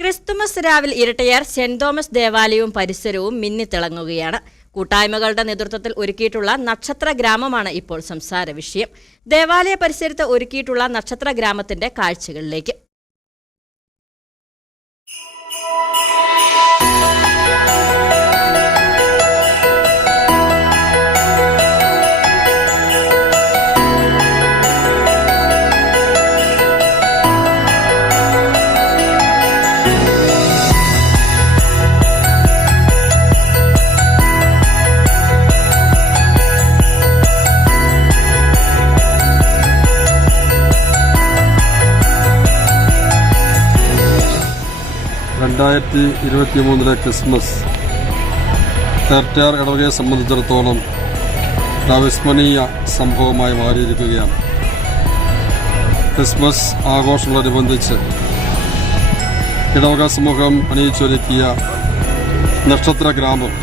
Christmas രാവിൽ Irattayar saint Thomas ദേവാലയവും പരിസരവും മിന്നിത്തിളങ്ങുകയാണ്. കൂട്ടായ്മകളുടെ നേതൃത്വത്തിൽ ഒരുക്കിയിട്ടുള്ള നക്ഷത്ര ഗ്രാമമാണ് ഇപ്പോൾ സംസാര വിഷയം. ദേവാലയ പരിസരത്ത് ഒരുക്കിയിട്ടുള്ള നക്ഷത്ര ഗ്രാമത്തിന്റെ കാഴ്ചകളിലേക്ക്. ക്രിസ്മസ് ഇരട്ടയാർ ഇടവകയെ സംബന്ധിച്ചിടത്തോളം അവിസ്മരണീയ സംഭവമായി മാറിയിരിക്കുകയാണ്. ക്രിസ്മസ് ആഘോഷങ്ങളോടനുബന്ധിച്ച് ഇടവക സമൂഹം അണിയിച്ചൊരുക്കിയ നക്ഷത്ര ഗ്രാമം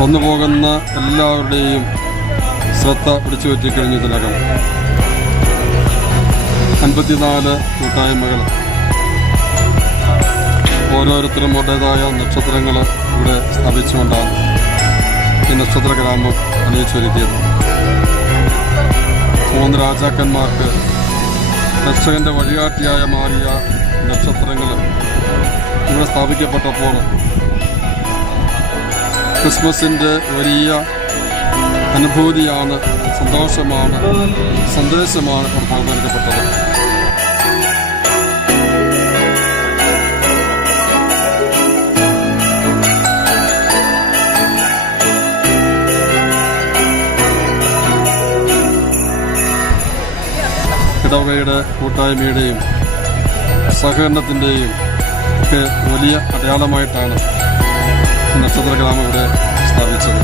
വന്നുപോകുന്ന എല്ലാവരുടെയും ശ്രദ്ധ പിടിച്ചുപറ്റിക്കഴിഞ്ഞ ഇതിനകം 54 കൂട്ടായ്മകൾ ഓരോരുത്തരും അവരുടേതായ നക്ഷത്രങ്ങൾ ഇവിടെ സ്ഥാപിച്ചുകൊണ്ടാണ് ഈ നക്ഷത്ര ഗ്രാമം അണിയിച്ചൊരുക്കിയത്. 3 രാജാക്കന്മാർക്ക് രക്ഷകന്റെ വഴികാട്ടിയായ മാറിയ നക്ഷത്രങ്ങൾ ഇവിടെ സ്ഥാപിക്കപ്പെട്ടപ്പോൾ ക്രിസ്മസിൻ്റെ വലിയ അനുഭൂതിയാണ്, സന്തോഷമാണ്, സന്ദേശമാണ് ഇവിടെ നൽകപ്പെട്ടത്. ഇടവകയുടെ കൂട്ടായ്മയുടെയും സഹകരണത്തിൻ്റെയും ഒക്കെ വലിയ അടയാളമായിട്ടാണ് നക്ഷത്ര ഗ്രാമം ഇവിടെ സ്ഥാപിച്ചത്.